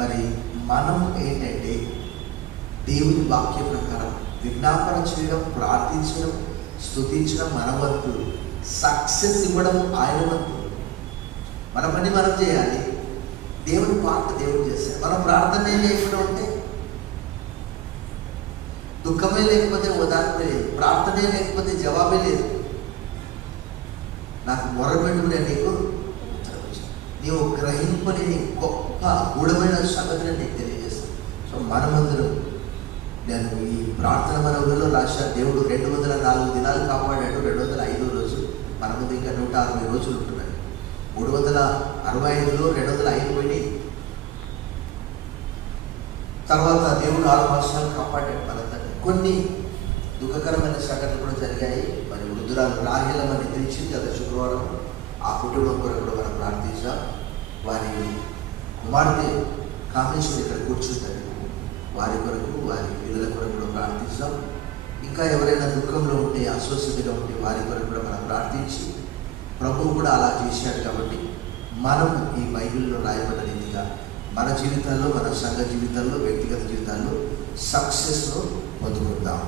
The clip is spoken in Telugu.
మరి మనం ఏంటంటే దేవుని వాక్య ప్రకారం విజ్ఞాపన చేయడం, ప్రార్థించడం, స్తుతించడం మన వంతు, సక్సెస్ ఇవ్వడం ఆయన వంతు. మన పని మనం చేయాలి, దేవుని పార్ట్ దేవుడు చేస్తాడు. మనం ప్రార్థనే లేకుండా ఉంటే, దుఃఖమే లేకపోతే ఓదార్పే లేదు, ప్రార్థనే లేకపోతే జవాబే లేదు. నాకు మొరపెట్టుకునే నీకు నీవు గ్రహింపలేని గొప్ప గూఢమైన సంగతిని నీకు తెలియజేస్తాను. సో మనమందరం, నేను ఈ ప్రార్థన మన ఊళ్ళో రాశా, దేవుడు 204 దినాలు కాపాడాడు. 205 రోజు, మన ముందు ఇంకా 160 రోజులు ఉంటున్నాయి. 365లో 205 పోయి తర్వాత దేవుడు 6 మాసాలు కాపాడాడు మనందరినీ. కొన్ని దుఃఖకరమైన సంఘటనలు కూడా జరిగాయి. మరి వృద్ధురాలు రాహేలమ్మ నిద్రించింది గత శుక్రవారం. ఆ కుటుంబం కొరకు కూడా మనం ప్రార్థించాం. వారి కుమార్తె కామేశ్వరి ఇక్కడ కూర్చుంటారు, వారి కొరకు, వారి పిల్లల కొరకు కూడా ప్రార్థించాం. ఇంకా ఎవరైనా దుఃఖంలో ఉంటే, అస్వస్థతగా ఉంటే వారి కొరకు కూడా మనం ప్రార్థించి, ప్రభువు కూడా అలా చేశాడు. కాబట్టి మనం ఈ బైబిల్లో రాయబడిన రీతిగా మన జీవితాల్లో, మన సంఘ జీవితాల్లో, వ్యక్తిగత జీవితాల్లో సక్సెస్ను పొందుకుందాం.